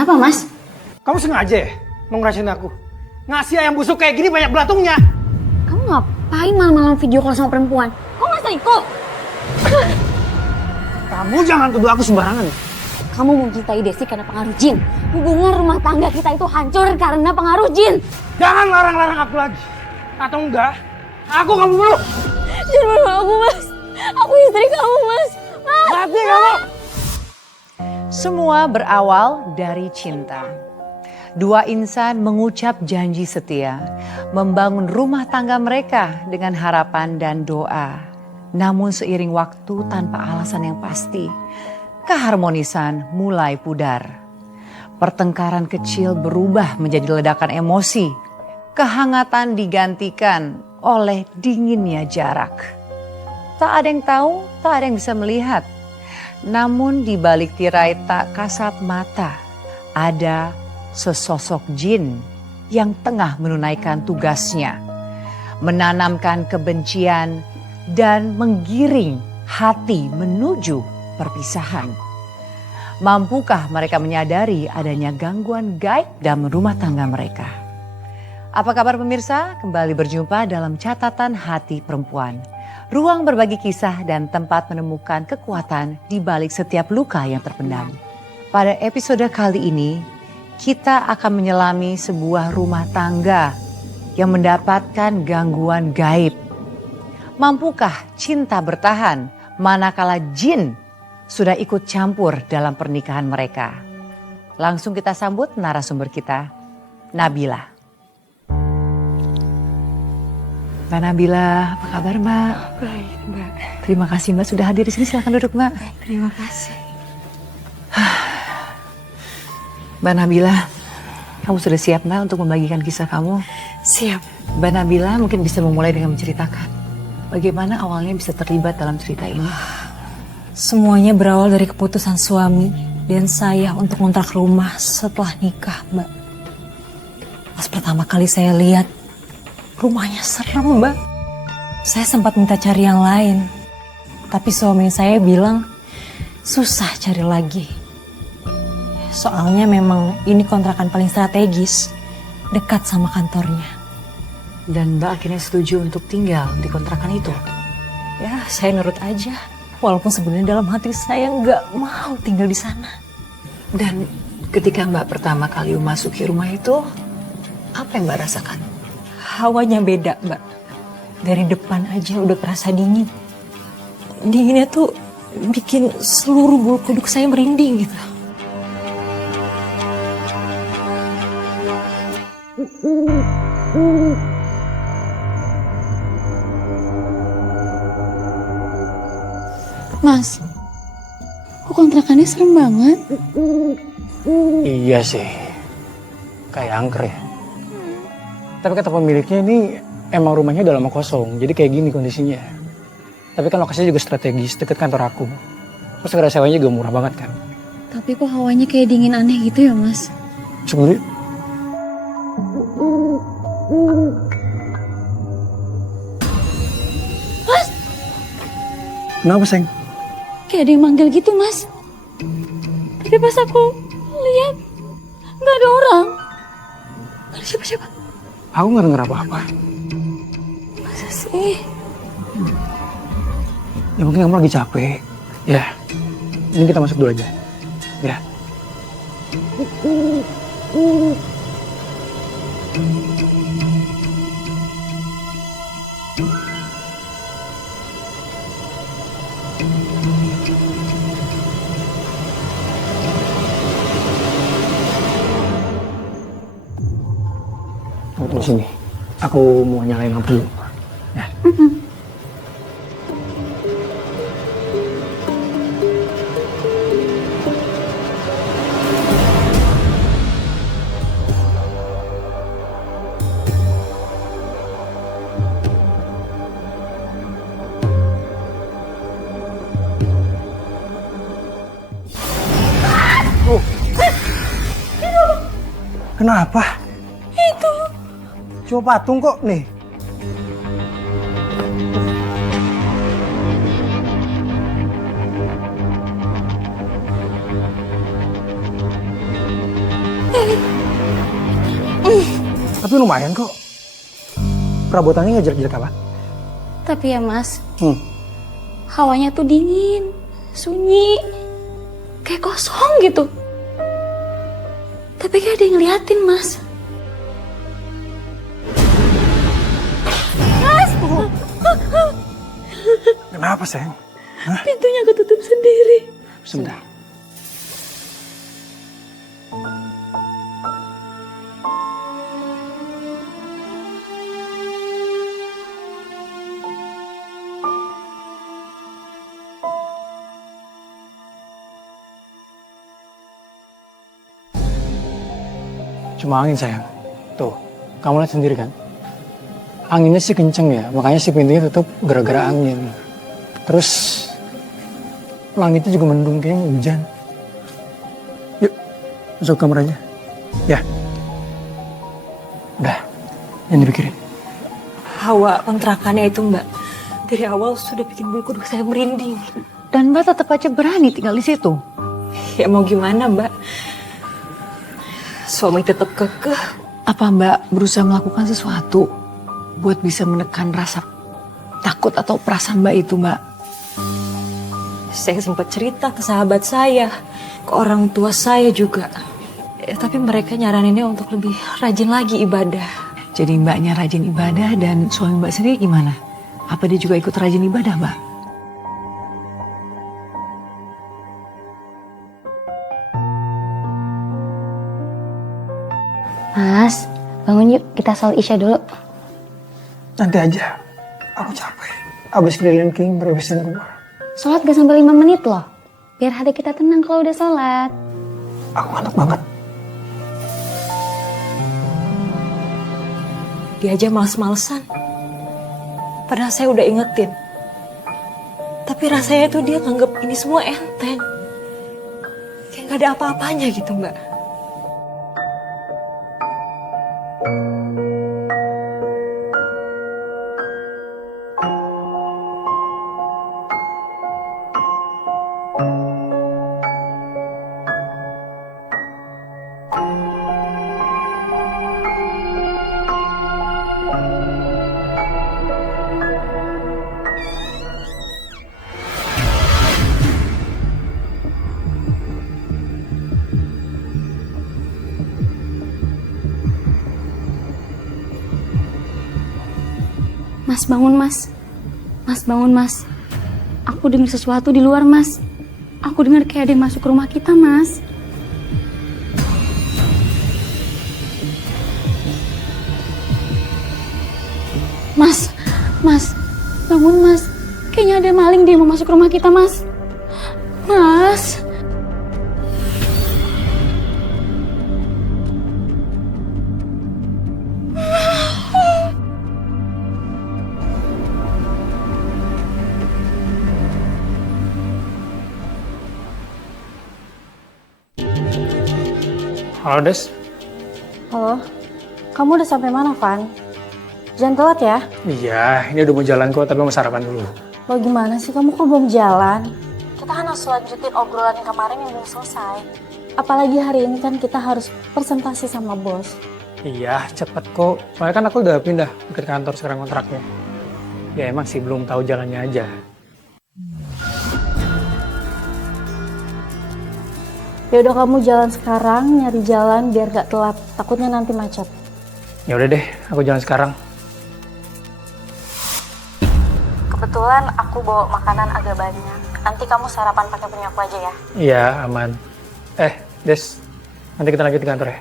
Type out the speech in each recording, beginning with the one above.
Kenapa, Mas? Kamu sengaja ya mau ngeracunin aku? Ngasih ayam busuk kayak gini banyak belatungnya. Kamu ngapain malam-malam video call sama perempuan? Kok nggak selingkuh? Kamu jangan tuduh aku sembarangan. Kamu mencintai Desi karena pengaruh jin. Hubungan rumah tangga kita itu hancur karena pengaruh jin. Jangan larang-larang aku lagi. Atau enggak, aku kamu bunuh. Jangan bunuh aku, Mas. Aku istri kamu, Mas. Mas. Mati kamu. Semua berawal dari cinta. Dua insan mengucap janji setia, membangun rumah tangga mereka dengan harapan dan doa. Namun seiring waktu tanpa alasan yang pasti, keharmonisan mulai pudar. Pertengkaran kecil berubah menjadi ledakan emosi. Kehangatan digantikan oleh dinginnya jarak. Tak ada yang tahu, tak ada yang bisa melihat. Namun di balik tirai tak kasat mata, ada sesosok jin yang tengah menunaikan tugasnya. Menanamkan kebencian dan menggiring hati menuju perpisahan. Mampukah mereka menyadari adanya gangguan gaib dalam rumah tangga mereka? Apa kabar pemirsa? Kembali berjumpa dalam Catatan Hati Perempuan. Ruang berbagi kisah dan tempat menemukan kekuatan di balik setiap luka yang terpendam. Pada episode kali ini, kita akan menyelami sebuah rumah tangga yang mendapatkan gangguan gaib. Mampukah cinta bertahan manakala jin sudah ikut campur dalam pernikahan mereka? Langsung kita sambut narasumber kita, Nabila. Mbak Nabila, apa kabar Mbak? Baik, Mbak. Terima kasih Mbak sudah hadir di sini. Silakan duduk Mbak. Terima kasih. Mbak Nabila, kamu sudah siap Mbak untuk membagikan kisah kamu? Siap. Mbak Nabila mungkin bisa memulai dengan menceritakan bagaimana awalnya bisa terlibat dalam cerita ini. Semuanya berawal dari keputusan suami dan saya untuk ngontrak rumah setelah nikah, Mbak. Pas pertama kali saya lihat, rumahnya serem, Mbak. Saya sempat minta cari yang lain, tapi suami saya bilang susah cari lagi. Soalnya memang ini kontrakan paling strategis, dekat sama kantornya. Dan Mbak akhirnya setuju untuk tinggal di kontrakan itu? Ya, saya nurut aja. Walaupun sebenarnya dalam hati saya nggak mau tinggal di sana. Dan ketika Mbak pertama kali memasuki rumah itu, apa yang Mbak rasakan? Hawanya beda, Mbak. Dari depan aja udah kerasa dingin. Dinginnya tuh bikin seluruh bulu kuduk saya merinding gitu. Mas, kok kontrakannya serem banget? Iya sih, kayak angker ya. Tapi kata pemiliknya ini emang rumahnya udah lama kosong, jadi kayak gini kondisinya. Tapi kan lokasinya juga strategis, deket kantor aku. Terus harga sewanya juga murah banget kan. Tapi kok hawanya kayak dingin aneh gitu ya, Mas? Sebenarnya Mas, kenapa sayang? kayak ada yang manggil gitu, Mas. Tapi pas aku lihat, nggak ada orang. Nggak ada siapa-siapa. Aku nggak denger apa-apa. Masa sih? Ya mungkin kamu lagi capek. Ya, ini kita masuk dulu aja. Ya. Tunggu sini. Aku mau nyalain lampu dulu. Ya. Kenapa? Itu. Cuma patung kok nih. Tapi lumayan kok. Perabotannya nggak jelek-jelek apa? Tapi ya Mas, Hmm. hawanya tuh dingin, sunyi, kayak kosong gitu. Tapi kayak ada yang ngeliatin Mas. Kenapa sayang? Pintunya ketutup sendiri. Sebentar. Cuma angin sayang. Tuh, kamu lihat sendiri kan? Anginnya sih kenceng ya, makanya si pintunya tutup gara-gara angin. Terus langitnya juga mendung, kayaknya mau hujan. Yuk, masuk ke kamar aja. Ya. Udah, jangan dipikirin. Hawa kontrakannya itu Mbak, dari awal sudah bikin bulu kuduk saya merinding. Dan Mbak tetap aja berani tinggal di situ. Ya mau gimana Mbak? Suami tetap kekeh. Apa Mbak berusaha melakukan sesuatu buat bisa menekan rasa takut atau perasaan Mbak itu, Mbak? Saya sempat cerita ke sahabat saya, ke orang tua saya juga. Tapi mereka nyaraninnya untuk lebih rajin lagi ibadah. Jadi Mbaknya rajin ibadah dan suami Mbak sendiri gimana? Apa dia juga ikut rajin ibadah, Mbak? Mas, bangun yuk, kita sholat isya dulu. Nanti aja, aku capek. Abis keliling beresin rumah. Sholat gak sampai 5 menit loh. Biar hati kita tenang kalau udah sholat. Aku ngantuk banget. Dia aja males-malesan. Padahal saya udah ingetin. Tapi rasanya tuh dia nganggep ini semua enteng. Kayak gak ada apa-apanya gitu Mbak. Mas bangun mas. Mas bangun mas. Aku dengar sesuatu di luar mas. Aku dengar kayak ada yang masuk ke rumah kita mas. Mas, mas, bangun mas. Kayaknya ada maling dia mau masuk ke rumah kita mas. Mas. Halo Des. Halo, kamu udah sampai mana Van? Jangan telat ya. Iya, ini udah mau jalan kok, tapi mau sarapan dulu. Lo gimana sih, kamu kok belum jalan? Kita kan harus lanjutin obrolan yang kemarin yang belum selesai. Apalagi hari ini kan kita harus presentasi sama bos. Iya, cepet kok. Soalnya kan aku udah pindah ke kantor sekarang kontraknya. Ya emang sih belum tahu jalannya aja. Ya udah kamu jalan sekarang, nyari jalan biar gak telat. Takutnya nanti macet. Ya udah deh, aku jalan sekarang. Kebetulan aku bawa makanan agak banyak. Nanti kamu sarapan pakai punya aku aja ya. Iya, aman. Des, nanti kita lanjut di kantor ya.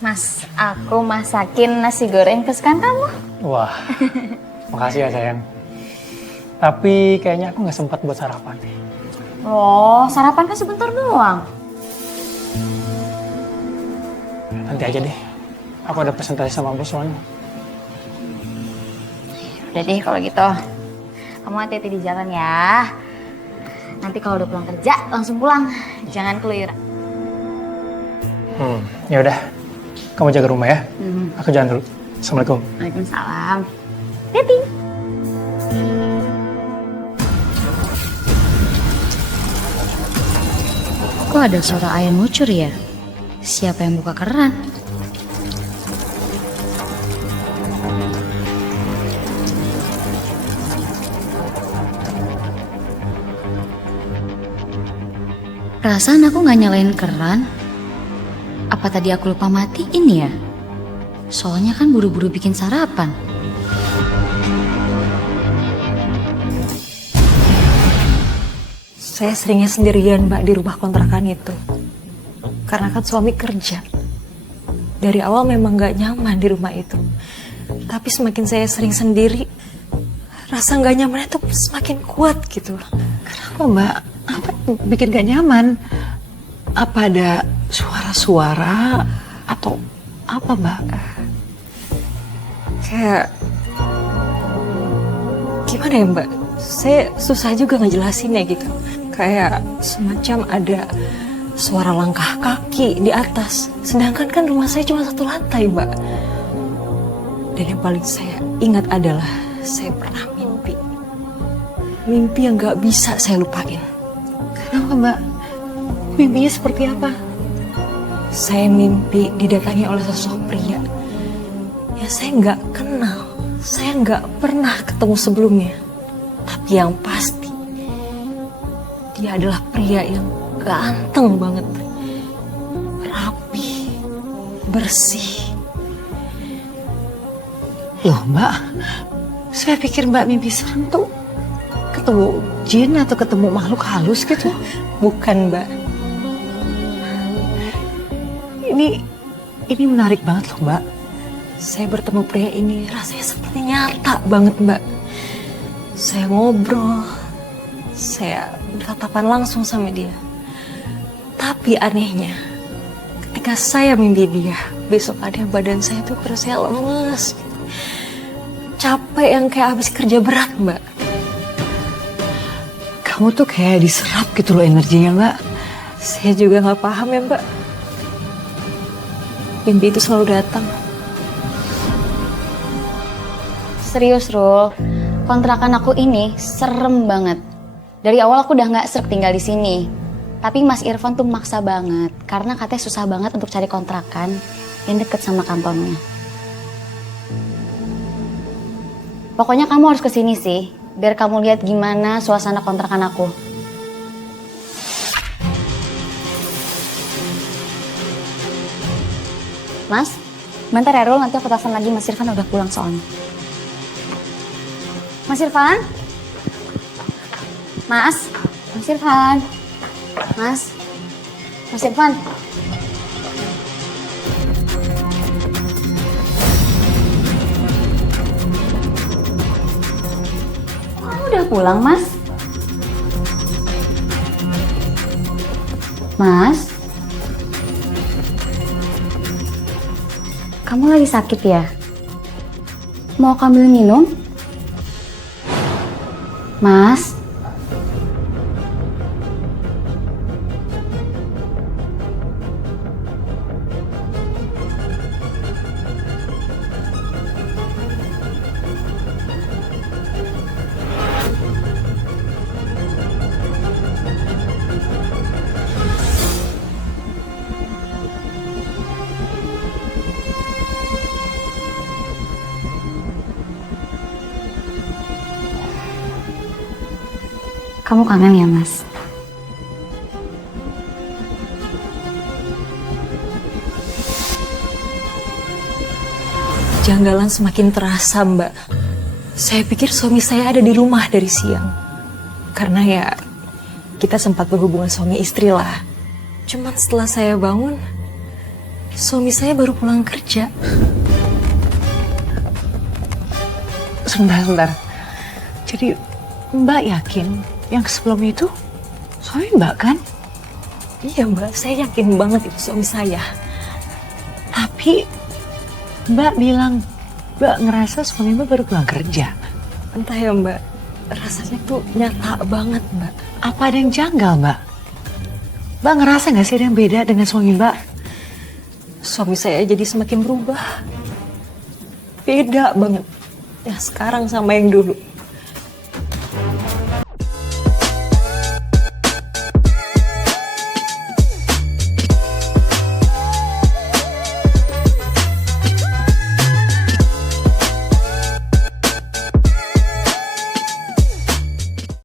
Mas, aku masakin nasi goreng kesukaan kamu. Wah, makasih ya sayang. Tapi kayaknya aku nggak sempat buat sarapan. Loh, sarapan kan sebentar doang. Nanti aja deh. Aku ada presentasi sama bos soalnya. Udah deh kalau gitu. Kamu hati-hati di jalan ya. Nanti kalau udah pulang kerja langsung pulang. Jangan keluyuran. Ya udah. Kamu jaga rumah ya. Aku jalan dulu. Assalamualaikum. Waalaikumsalam. Hati. Kok ada suara ayam ngucur ya? Siapa yang buka keran? Perasaan aku nggak nyalain keran. Apa tadi aku lupa matiin ya? Soalnya kan buru-buru bikin sarapan. Saya seringnya sendirian Mbak di rumah kontrakan itu. Karena kan suami kerja. Dari awal memang gak nyaman di rumah itu. Tapi semakin saya sering sendiri, rasa gak nyaman itu semakin kuat gitu. Kenapa Mbak? Apa bikin gak nyaman? Apa ada suara-suara atau apa Mbak? Kayak gimana ya Mbak? Saya susah juga ngejelasinnya gitu. Kayak semacam ada suara langkah kaki di atas. Sedangkan kan rumah saya cuma 1 lantai, Mbak. Dan yang paling saya ingat adalah saya pernah mimpi. Mimpi yang gak bisa saya lupain. Kenapa Mbak? Mimpinya seperti apa? Saya mimpi didatangi oleh sosok pria yang saya nggak kenal. Saya nggak pernah ketemu sebelumnya. Tapi yang pasti, dia adalah pria yang ganteng banget. Rapi, bersih. Loh Mbak, saya pikir Mbak mimpi serem tuh ketemu jin atau ketemu makhluk halus gitu. Bukan, Mbak. Ini menarik banget loh Mbak. Saya bertemu pria ini rasanya seperti nyata banget, Mbak. Saya ngobrol, saya bertatapan langsung sama dia. Tapi anehnya, ketika saya mimpi dia, besok ada badan saya tuh kerasa lemes. Capek yang kayak habis kerja berat, Mbak. Kamu tuh kayak diserap gitu loh energinya Mbak. Saya juga nggak paham ya, Mbak. Mimpi itu selalu datang. Serius, Rul. Kontrakan aku ini serem banget. Dari awal aku udah nggak srek tinggal di sini. Tapi Mas Irfan tuh maksa banget. Karena katanya susah banget untuk cari kontrakan yang deket sama kantornya. Pokoknya kamu harus kesini sih. Biar kamu lihat gimana suasana kontrakan aku. Mas, bentar ya Rul, nanti aku telepon lagi. Mas Irfan udah pulang soalnya. Mas Irfan? Mas? Mas Irfan? Mas? Mas Irfan? Kamu udah pulang, Mas? Mas? Kamu lagi sakit ya? Mau aku ambil minum? Mas? Kamu kangen ya, Mas? Janggalan semakin terasa, Mbak. Saya pikir suami saya ada di rumah dari siang. Karena ya, kita sempat berhubungan suami istri lah. Cuman setelah saya bangun, suami saya baru pulang kerja. Sebentar. Jadi Mbak yakin yang sebelum itu suami Mbak kan? Iya, Mbak. Saya yakin banget itu suami saya. Tapi Mbak bilang Mbak ngerasa suami Mbak baru pulang kerja. Entah ya, Mbak. Rasanya tuh nyata banget, Mbak. Apa ada yang janggal Mbak? Mbak ngerasa gak sih ada yang beda dengan suami Mbak? Suami saya jadi semakin berubah. Beda banget. Ya sekarang sama yang dulu.